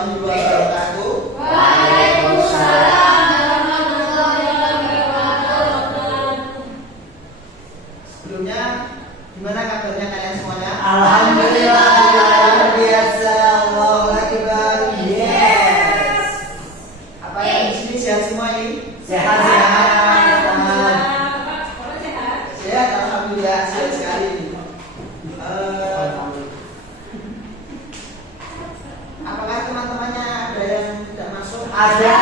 warahmatullahi wabarakatuh. Waalaikumsalam warahmatullahi wabarakatuh. Sebelumnya, gimana kabarnya kalian semuanya? Alhamdulillah, luar biasa. Allahu Akbar. Yes. Apa yang di sini sehat semua ini? Sehat-sehat. Sehat, alhamdulillah, sehat sekali. Apakah teman-temannya ada yang tidak masuk? Ada.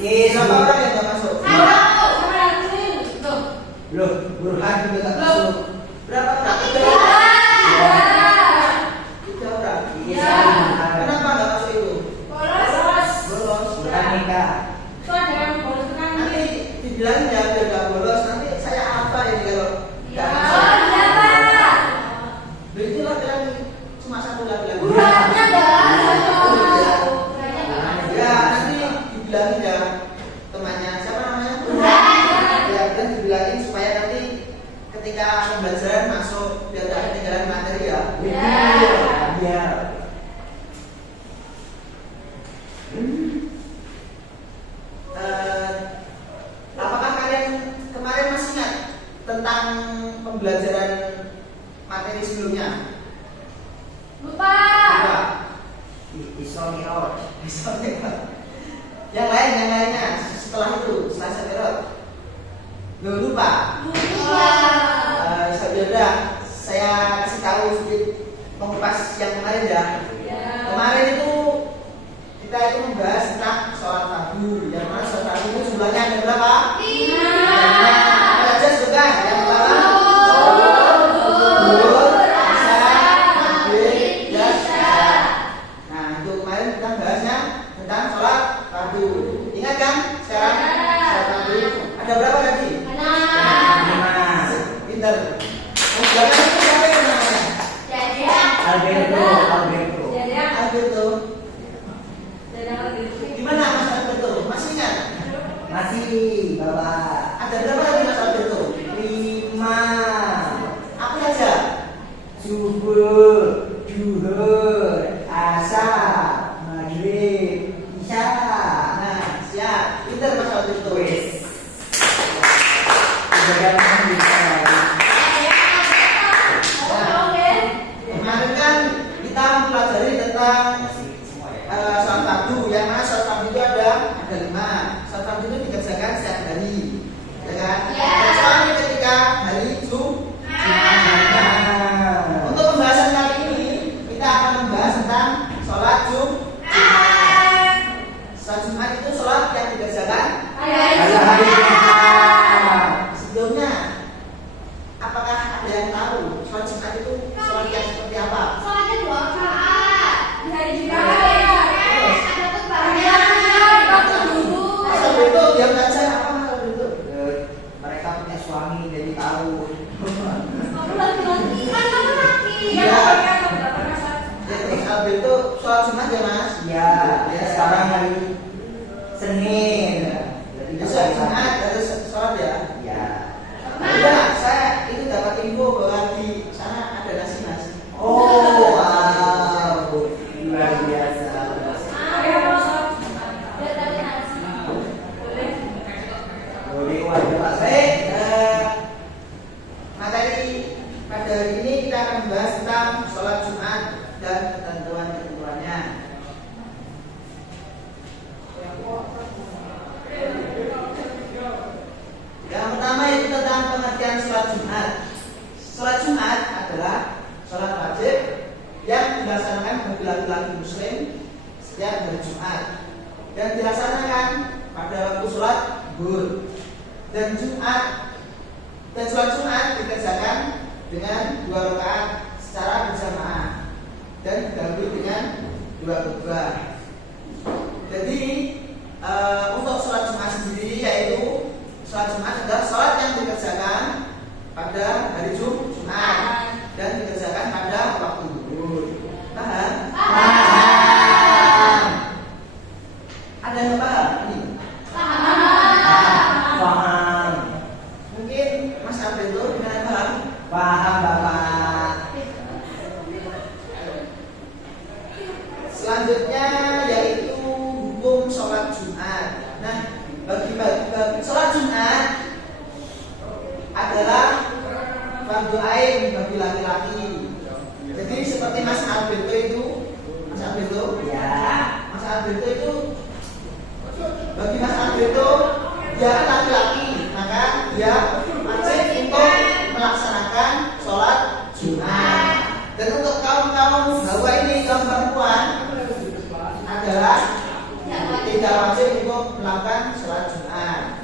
Berapa orang yang tidak masuk? Loh, Burhan juga tak masuk. Berapa orang? Ya. 3 orang. Iya. Kenapa nggak masuk itu? Bolos. Burhan nikah. Nanti dibilangin ya biar nggak bolos. Nanti saya apa ini kalau nggak masuk? Itu laki-laki cuma satu laki-laki. Ya nanti dibilangin ya temannya siapa namanya? Ya dan dibilangin supaya nanti ketika pembelajaran masuk biar tidak ketinggalan materi ya. Ya. Apakah kalian kemarin masih ingat tentang pembelajaran materi sebelumnya? Lupa. Isonior. Yang lainnya setelah itu setelah Sabirot. Lupa. Sabirot, saya kasih tahu sedikit mengupas yang kemarin ya. Kemarin itu kita itu membahas tentang sholat fardu. Yang mana sholat fardu itu jumlahnya ada berapa? 5. Apa aja sudah? Yang pertama zuhur, asar, maghrib, isya. Nah itu kemarin kita bahasnya tentang sholat fardu. Ingat kan sekarang sholat fardu ada berapa tadi? 5. Pinter. Belakang itu siapa yang namanya? Alberto. Alberto. Gimana Mas Alberto? Masih ingat? Masih, Bapak. Ada berapa tadi Mas Alberto? 5. Apa aja? Subuh, duhur, asar, maghrib, isya. Nah, siap. Pinter Mas Alberto. Wes. Jangan bisa. Kemarin kan kita mempelajari tentang sholat fardu. Yang mana sholat fardu itu ada 5. Sholat fardu itu dikerjakan setiap hari, ya kan? Kecuali ketika hari Jumat. Untuk pembahasan kali ini kita akan membahas tentang sholat Jumat. Sholat Jumat itu sholat yang dikerjakan Hari sebelumnya. Apakah ada yang tahu sholat Jumat itu sholat yang seperti apa? Masa betul diam saja apa masa betul? mereka punya suami jadi tahu. Ya terus Abel itu sholat Jumat ya Mas? Ya, sekarang hari Senin. Jadi Besok Jumat harus sholat ya? Ya. Udah, saya itu dapat info bahwa di sana ada nasi Mas. Oh, wow. Luar biasa. Boleh wajar Pak. Baik, materi pada hari ini kita akan membahas tentang sholat Jumat dan ketentuan-ketentuannya. Yang pertama itu tentang pengertian sholat Jumat. Sholat Jumat adalah sholat wajib yang dilaksanakan bagi laki-laki muslim setiap hari Jumat dan dilaksanakan pada waktu sholat zuhur. Dan sholat Jumat dikerjakan dengan 2 rakaat secara berjamaah dan digabung dengan 2 khutbah. Jadi untuk sholat Jumat sendiri yaitu sholat Jumat adalah sholat yang dikerjakan pada hari Jumat dan dikerjakan pada waktu zuhur. Paham? Ada yang paham? Ini? Paham. Mungkin Mas Abel itu gimana paham? Paham Bapak. Alberto itu, Mas Alberto, Ya. Mas Alberto itu, bagi Mas Alberto dia kan laki-laki, maka dia wajib untuk melaksanakan sholat Jumat. Dan untuk kaum hawa ini, kaum perempuan adalah tidak wajib untuk melakukan sholat Jumat.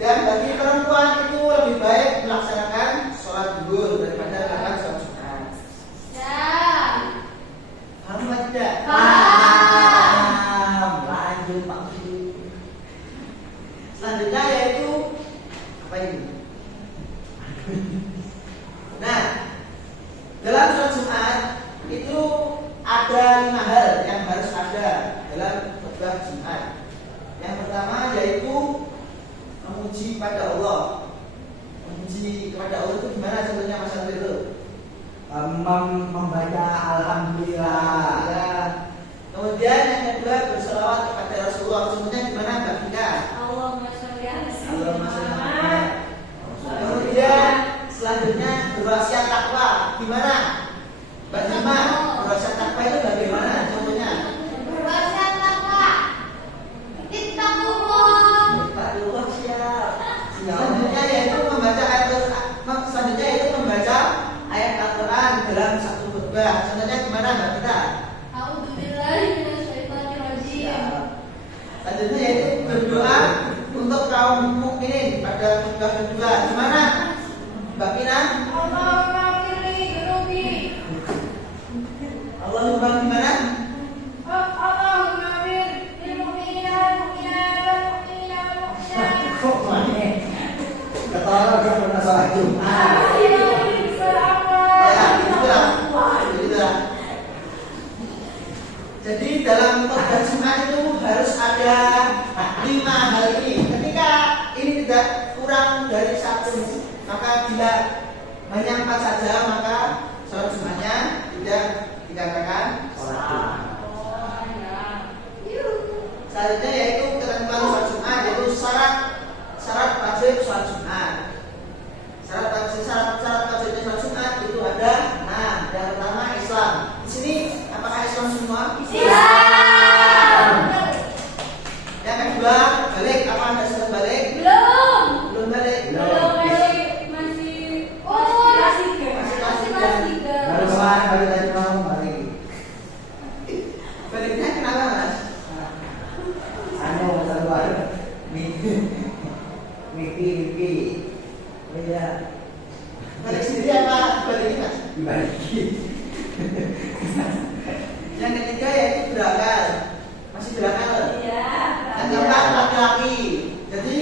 Dan bagi perempuan itu lebih baik melaksanakan sholat zuhur daripada melakukan sholat Jumat. Paham tidak? Paham. Lanjut Pak. Selanjutnya yaitu apa ini? Nah, dalam sholat Jumat itu ada 5 hal yang harus ada dalam khutbah Jumat. Yang pertama yaitu memuji kepada Allah. Memuji kepada Allah itu gimana contohnya Mas Alberto? Membaca alhamdulillah. Ya. Kemudian yang kedua berselawat kepada Rasulullah. Contohnya gimana Mbak Vika? Allahumma sholli ala Allahumma sholli ala Muhammad. Kemudian selanjutnya berwasiat takwa. Gimana? Mbak Jima, berwasiat takwa itu bagaimana? Contohnya? Berwasiat takwa. Ittaqullah. Pak Dullah siap. Selanjutnya yaitu membaca ayat Al-Quran dalam satu khutbah. Contohnya gimana Mbak Vita? A'udzubillahi minasyaitonir rajim. Selanjutnya yaitu berdoa untuk kaum mukminin pada khutbah kedua. Gimana Mbak Pina? Allahumma firli dunubi. Allahumma gimana? Allahumma firli mu'minina wal mu'minat wal mu'minina wal mu'minat. Kok mana? Ketara kan pernah sholat Jumat. Ya, begitulah. Jadi dalam khutbah Jumat itu harus ada 5 hal ini. Ketika ini tidak kurang dari 1, maka bila hanya 4 saja, maka sholat Jumatnya tidak dikatakan sah. Selanjutnya yaitu ketentuan sholat Jumat, yaitu syarat wajib sholat Jumat. Syarat wajibnya sholat Jumat itu ada 6. Yang pertama Islam. Di sini apakah Islam semua? Islam. Yang kedua balik. Apa Anda sudah balik? Belum. Belum balik. Masih kelas 3. Baru kemarin baru tadi mau balik. Baliknya kenapa Mas? Anu keluar. Mimpi. Oh iya. Balik sendiri apa balik Mas? Dibagi. Yang ketiga yaitu berakal. Masih berakal. Iya. Yang keempat laki-laki. Jadi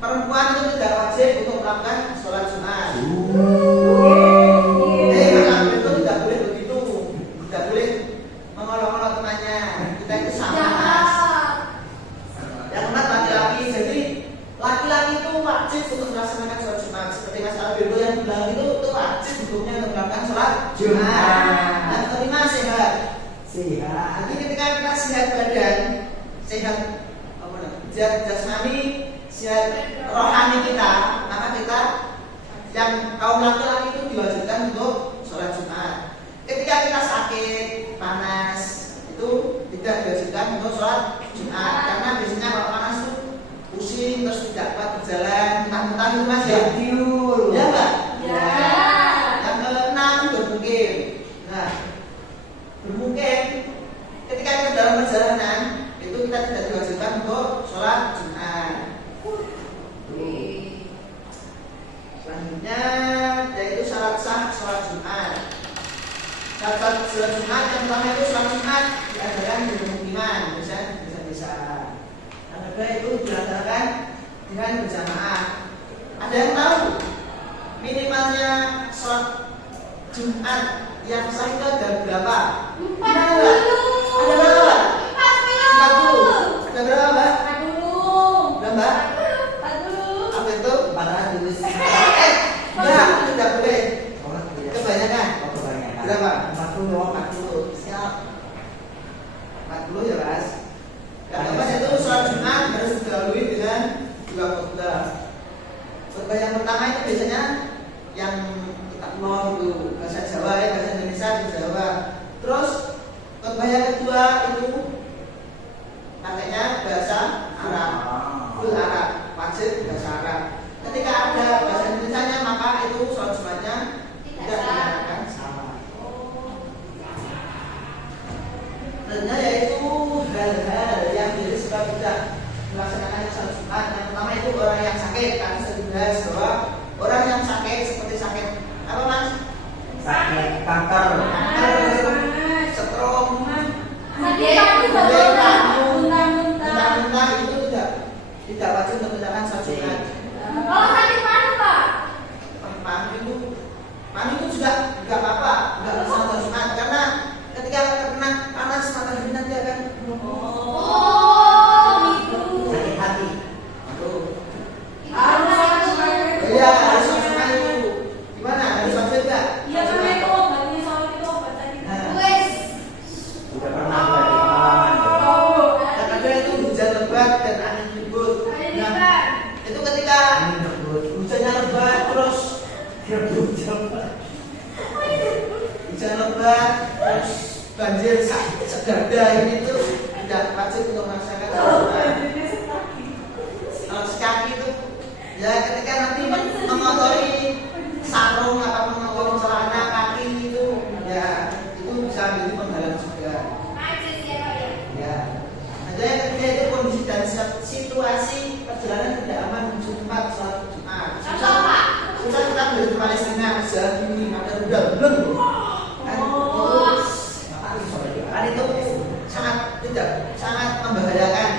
perempuan itu tidak wajib untuk melakukan sholat Jumat. Maka itu tidak boleh begitu. Tidak boleh mengolok-olok temannya. Kita itu sama Mas. Yang keempat laki-laki. Jadi laki-laki itu wajib untuk melaksanakan sholat Jumat. Seperti Mas Alberto yang bilang itu wajib hukumnya untuk melakukan sholat Jumat. Dan kelima sehat. Sehat. Nanti ketika kita sehat badan, sehat apa namanya, jasmani, sehat rohani kita, maka kita yang kaum laki-laki itu diwajibkan untuk sholat Jumat. Ketika kita sakit, panas, itu tidak diwajibkan untuk sholat Jumat karena biasanya kalau panas itu pusing terus tidak kuat berjalan, mentah-mentah itu Mas ya. Tidur. Ya Mbak? Ya. Yang keenam bermukim. Nah, bermukim ketika kita dalam perjalanan itu kita tidak diwajibkan untuk sholat Jumat. Selanjutnya yaitu syarat sah sholat Jumat. Syarat sholat Jumat yang pertama itu sholat Jumat diadakan di pemukiman, misalnya di desa-desa. Yang kedua itu dilaksanakan dengan berjamaah. Ada yang tahu minimalnya sholat Jumat yang sah itu ada berapa? 40. Ada berapa? 40. Ada berapa Mbak? 40. Ada Mbak? 40. Apa itu? 400. Enggak, tidak boleh. Oh, iya. Kebanyakan. Oh, kebanyakan. Berapa? 40. 40. Siap. 40 ya Mas. Yang keempat itu sholat Jumat harus didahului dengan 2 khutbah. Khutbah yang pertama itu biasanya yang kita itu bahasa Jawa ya, bahasa Indonesia di Jawa. Contoh yang kedua itu pakainya bahasa Arab, full Arab, wajib bahasa Arab. Ketika ada bahasa Indonesianya maka itu sholat Jumatnya tidak dikenakan salah. Selanjutnya yaitu hal-hal yang jadi sebab tidak melaksanakan sholat Jumat. Yang pertama itu orang yang sakit. Kami sudah dibahas bahwa orang yang sakit seperti sakit apa mas? Sakit kanker. Stroke, muntah itu tidak wajib untuk menjalankan sholat Jumat. Kalau sakit paru Pak? Paru itu juga nggak apa-apa, nggak bisa sholat Jumat karena ketika terkena panas matahari nanti akan Gitu. Sakit hati. iya harus sholat Jumat itu gimana harus wajib nggak? Iya karena itu obatnya soal itu obat tadi. Nah. Wes. Sudah pernah dari pengalaman. Yang kedua itu hujan lebat dan angin ribut. Nah, itu ketika Ini tersebut. hujannya lebat terus hujan lebat terus banjir sedada ini tuh tidak wajib untuk melaksanakan sholat Jumat. Kalau sekaki itu ya ketika nanti mengotori sarung atau mengotori celana kaki itu ya itu bisa menjadi penghalang juga. Ya. Ada yang ketiga itu kondisi dan situasi perjalanan tidak aman menuju tempat sholat Jumat. Susah kita menuju ke Palestina, jalan ini ada udah belum. Kan itu sangat membahayakan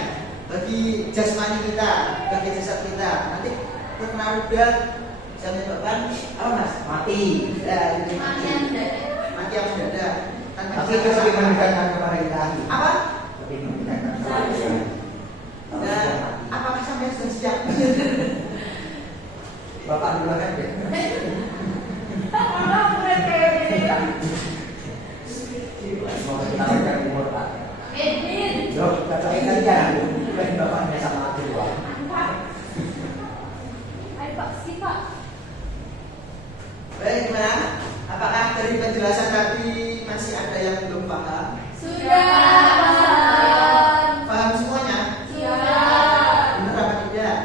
bagi jasmani kita, bagi jasad kita. Nanti terkena rudal bisa menyebabkan apa mas? Mati. Ya, itu mati yang mendadak. Tapi itu lebih mendekatkan kepada kita. Apa? Lebih mendekatkan kepada kita. Dan apakah sampai sudah siap? Bapak dulu kan ya? Semoga kita berikan umur Pak. Loh, kata ikan jangan bukan bapaknya sama aku doang. Baik, gimana? Apakah dari penjelasan tadi masih ada yang belum paham? Paham semuanya? Benar apa tidak?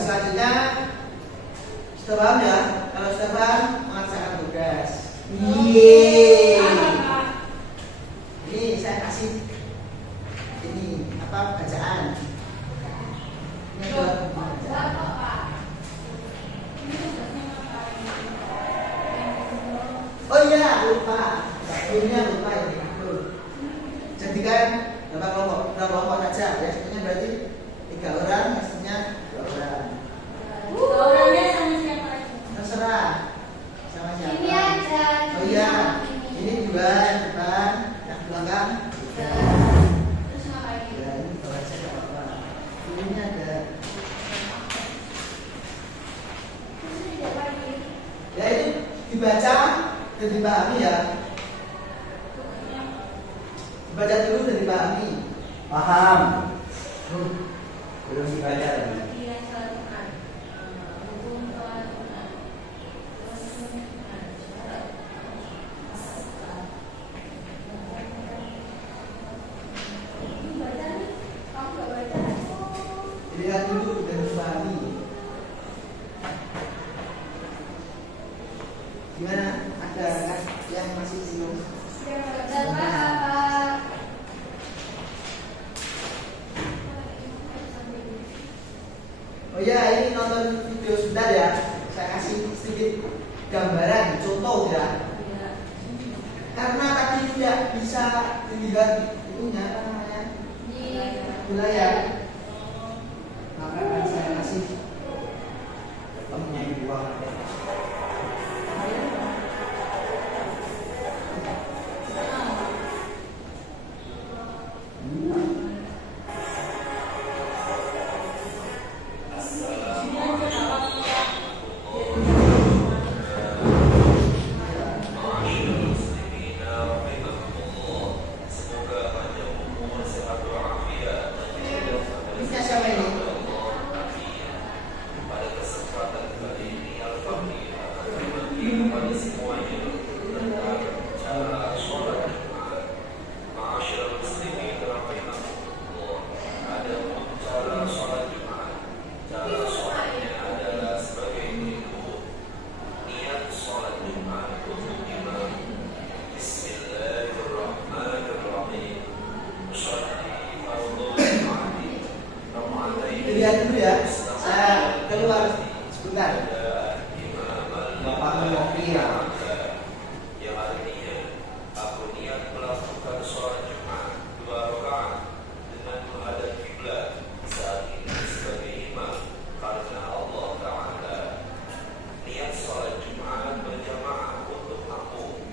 Selanjutnya sudah paham ya? Kalau sudah paham, melaksanakan tugas. Ini saya kasih ini apa bacaan. Ini adalah oh iya lupa, sebelumnya lupa ini. Jadikan berapa kelompok saja? Biasanya berarti 3 orang, maksudnya 2 orang. Terserah sama siapa. Oh iya, ini 2 yang depan, yang belakang. Ya, ini bawa saja nggak apa-apa. Ini ada. Ya itu dibaca dan dipahami ya. Dibaca dulu dan dipahami. Paham? Belum dibaca lagi. Dilihat dulu dan dipahami. Gimana? Ada yang masih bingung? Oh ya, ini nonton video sebentar ya. Saya kasih sedikit gambaran, contoh ya. Karena tadi tidak bisa dilihat itunya apa namanya wilayah, maka akan saya kasih Menyanyi dua. Sebentar. Bapak ngopi ya. Yang artinya aku niat melakukan sholat Jumat 2 rakaat dengan menghadap kiblat saat ini sebagai imam karena Allah Ta'ala. Niat sholat Jumat berjamaah untuk aku.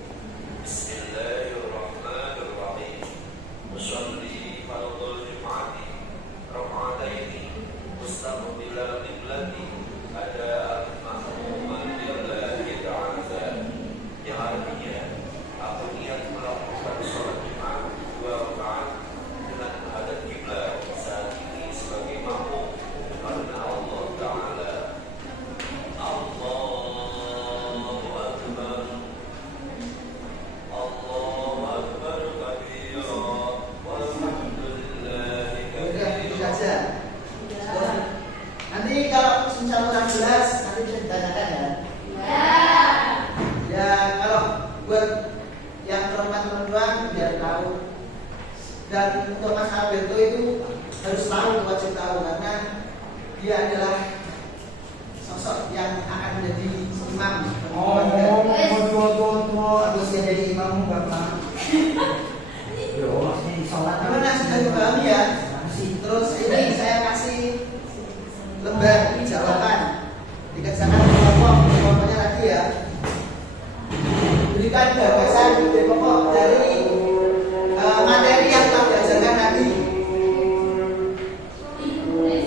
Bismillahirrahmanirrahim. Usolli fardhu Jum'ati raka'ataini mustaqbilan qiblati ada al-mahmuman lillahi ta'ala. Yang artinya aku niat melakukan sholat Jumat 2 rakaat dengan menghadap kiblat saat ini sebagai makmum karena Allah Ta'ala. Allahu Akbar, Allahu Akbar kabira, walhamdulillahi Udah, itu kabira. saja. Nanti kalau misalnya kurang jelas nanti bisa ditanyakan ya. Ya kalau buat yang perempuan biar tahu, dan untuk Mas Alberto itu harus tahu, wajib tahu karena dia adalah sosok yang akan menjadi imam. Harus dia jadi imam bapak. Yo, maksudnya di sholat. Gimana sudah dipahami ya? Terus ini saya kasih lembar jawaban dikerjakan kelompoknya lagi ya. Berikan gagasan ide pokok dari materi yang telah diajarkan tadi. Ini komen.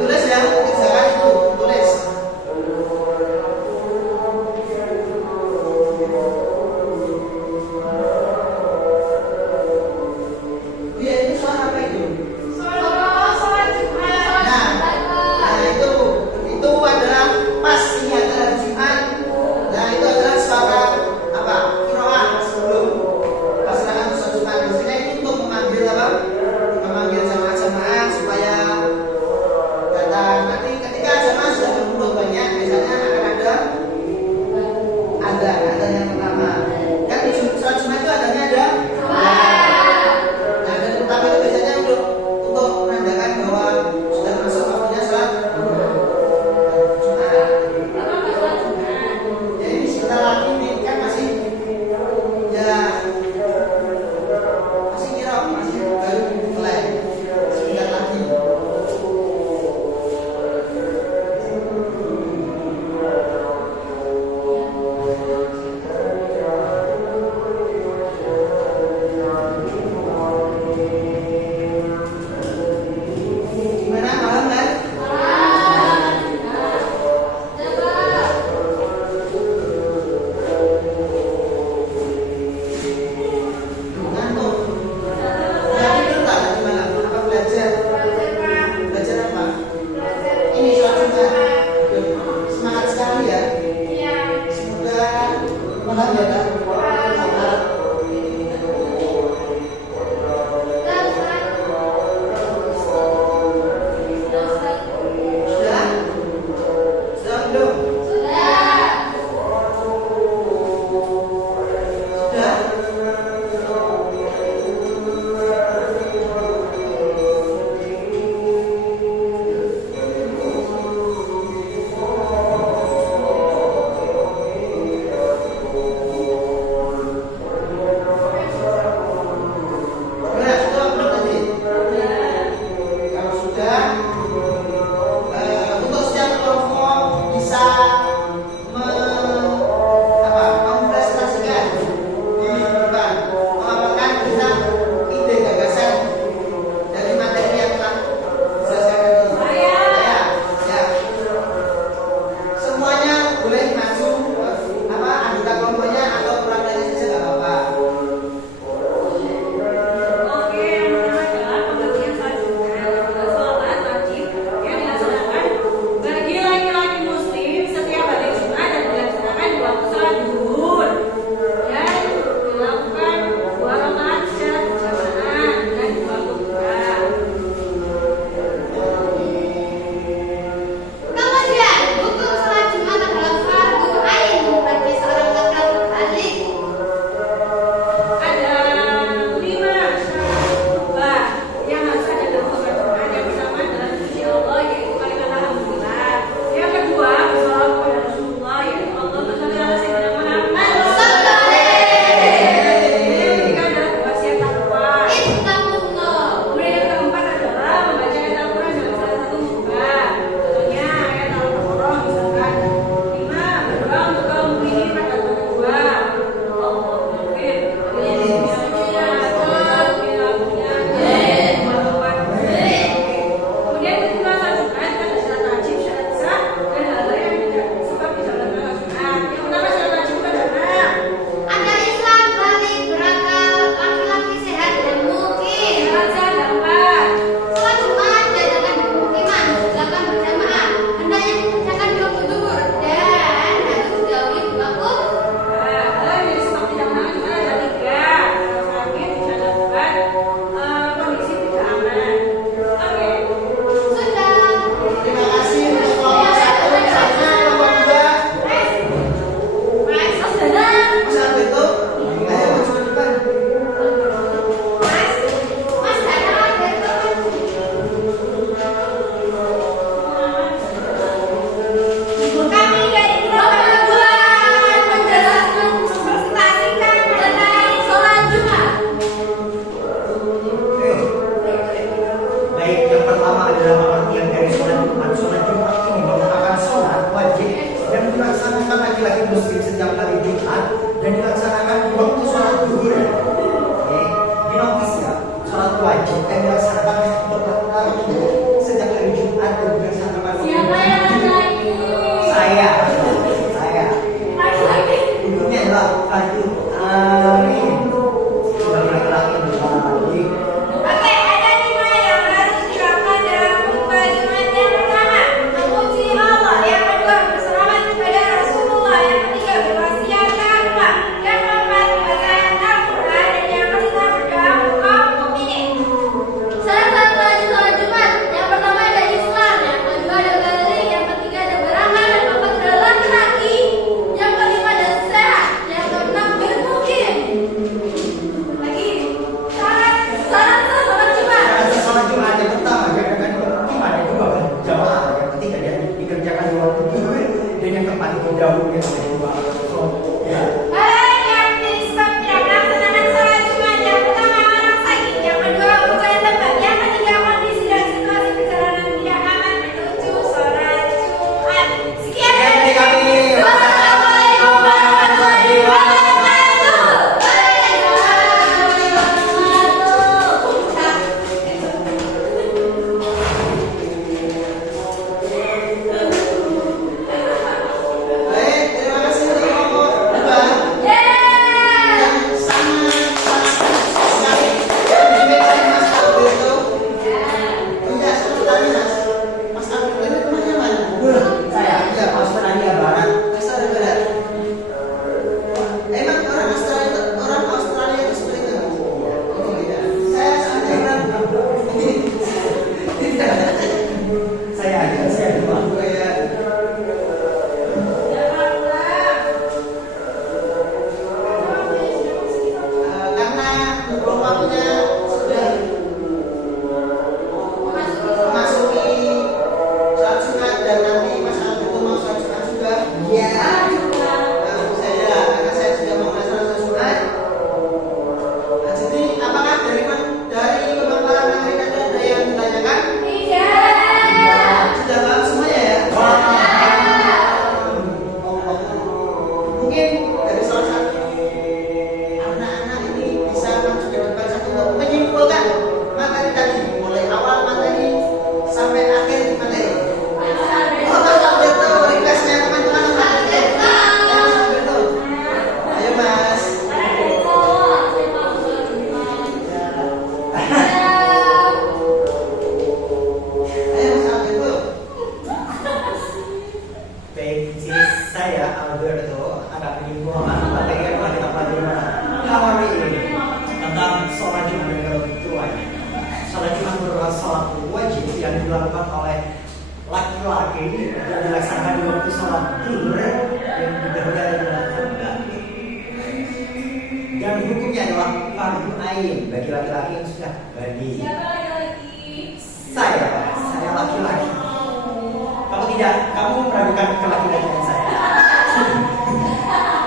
Tulis ya, kerjakan itu, tulis. dalam artian dari sholat Jumat. Sholat Jumat ini merupakan sholat wajib yang dilaksanakan laki-laki muslim setiap hari Jumat dan dilaksanakan di waktu sholat zuhur. Oke, dinotis ya, sholat wajib yang dilaksanakan untuk laki-laki setiap hari Jumat dan dilaksanakan. Siapa yang laki-laki? Saya. Laki-laki. Ini adalah Fajr Amin. Sebagai laki-laki yang berwajib. Oke, ada 5 yang harus dilakukan dalam khutbah Jumat. Yang pertama, memuji Allah. Yang kedua, berselawat kepada Rasulullah. Yang ketiga, berwasiat takwa. Yang keempat, bacaan Al-Quran. Dan yang kelima, berdoa untuk kaum mukminin. Salah satu wajib sholat Jumat. Yang pertama ada Islam, yang kedua ada balik, yang ketiga ada beramal, yang keempat ada laki-laki, yang kelima ada sehat, yang keenam bermukim. Lagi syarat sah sholat Jumat. Syarat sholat Jumat yang pertama diadakan bermukiman, yang kedua berjamaah, yang ketiga dia dikerjakan di waktu zuhur, dan yang keempat itu dahulu yang ada dua. Ya. Orang yang Islam tidak melaksanakan sholat Jumat. Yang pertama orang sakit, yang kedua bukan tempat, yang ketiga kondisi dan situasi perjalanan tidak aman menuju sholat Jumat. Sekian dari kami. Wassalamualaikum warahmatullahi wabarakatuh. Baik, terima kasih untuk kelompok 2 yang sangat sekali dibimbing oleh Mas Alberto. Tidak seperti Mas. Mas Alberto ini rumahnya mana? Saya Australia Barat. Australia Barat. Emang orang Australia itu seperti itu? Oh iya. Saya sangat heran. Tidak. Saya dua. Oh iya. Karena waktunya sudah memasuki sholat Jumat dan nanti Mas Alberto mau sholat Jumat juga. Ya. Karena saya juga mau sholat Jumat. Nah, jadi apakah dari pemaparan materi tadi ada yang ditanyakan? Sudah paham semuanya ya? Mungkin dari salah satu anak-anak ini bisa maju ke depan satu untuk menyimpulkan materi tadi, mulai awal materi sampai akhir materi. Oh, Mas Alberto, requestnya teman-teman Mas Alberto. Ayo Mas. Ayo Mas Alberto. Baik, sini saya Alberto akan menyimpulkan materi yang telah kita pelajari hari ini tentang sholat Jumat dan kebutuhannya. Sholat Jumat merupakan sholat wajib yang dilakukan oleh laki-laki yang dilaksanakan di waktu sholat zuhur yang berbeda dengan khutbah. Dan hukumnya adalah fardhu ain bagi laki-laki yang sudah balik. Saya laki-laki. Kalau tidak, kamu meragukan kelaki-lakian saya.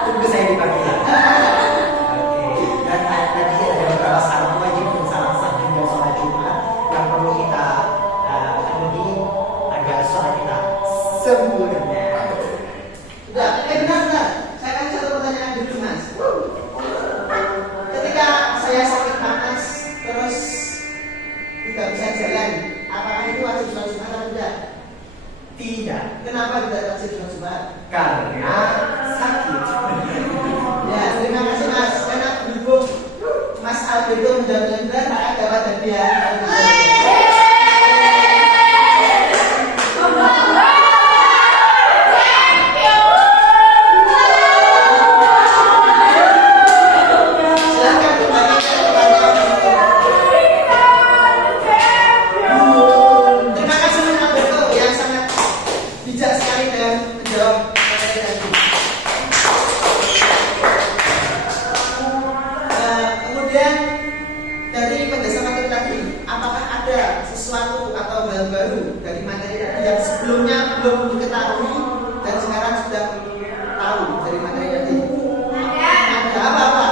Tunggu saya di pagi. Oke. Dan tadi ada beberapa syarat wajib dan syarat sah juga sholat Jumat yang perlu kita penuhi agar sholat kita sempurna. Sudah, benar. Saya kasih satu pertanyaan dulu Mas. Ketika saya sakit panas terus tidak bisa jalan, apakah itu wajib sholat Jumat atau tidak? Tidak, Kenapa tidak wajib sholat Jumat? karena sakit. Ya, terima kasih Mas. Karena berhubung Mas Alberto menjawab dengan benar, maka dapat hadiah. Silakan kembali ke pertanyaan. Terima kasih Mas Alberto yang sangat bijak sekali dalam menjawab materi tadi. Kemudian dari penjelasan materi tadi, apakah ada sesuatu atau hal baru dari materi tadi yang sebelumnya belum diketahui dan sekarang sudah tahu dari materi tadi? Ada apa-apa?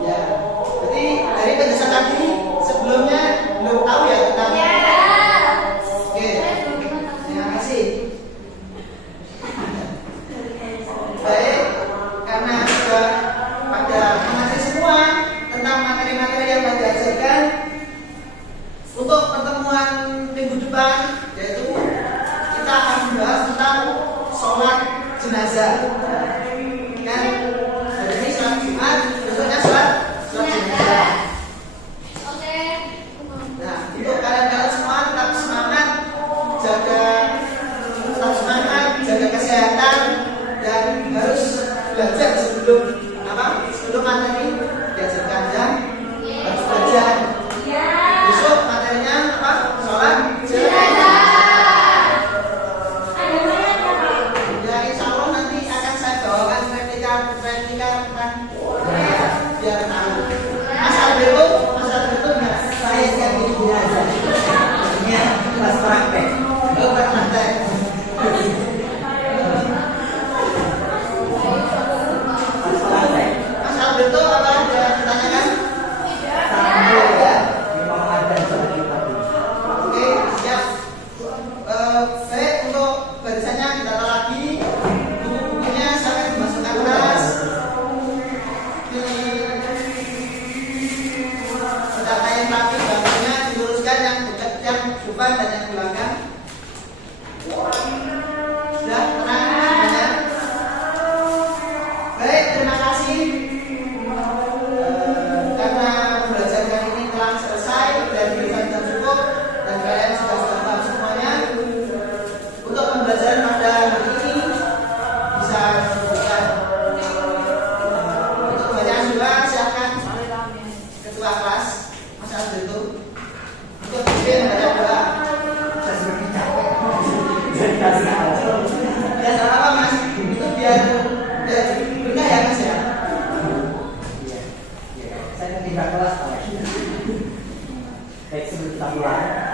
Ya, jadi dari penjelasan tadi sebelumnya belum jenazah. Kan hari ini sholat Jumat, besoknya sholat jenazah. Nah, untuk kalian semua tetap semangat, jaga kesehatan, dan harus belajar sebelum materi diajarkan ya. Harus belajar. Besok materinya apa? Sholat jenazah. Ya, insya Allah nanti akan saya bawakan replika kan biar tahu. Asal betul nggak? Saya siap jadi jenazah. Artinya pas praktek. Oh, praktek. Pas praktek. Asal betul apa ada ditanyakan? Sambil ya. Imam adzan sholat Jumat. Oke, siap. Baik, untuk barisannya kita taruh lagi. Buku-bukunya sampai dimasukkan kelas. Ini data yang rapi, bangkunya diluruskan yang depan dan yang belakang. Sudah tenang semuanya. Baik, terima kasih. Karena belajar kali ini telah selesai dan diberikan jam cukup dan kalian sudah paham semuanya. Untuk pembelajaran pada hari ini bisa disebutkan. Untuk pembacaan doa silakan ketua kelas Mas Alberto untuk bimbing membaca doa. Saya sebenarnya capek. Jadi kasih aja. Ya nggak apa Mas, itu biar berkah ya Mas ya. Iya. Saya kan tidak kelas. Baik, sebelum kita pulang.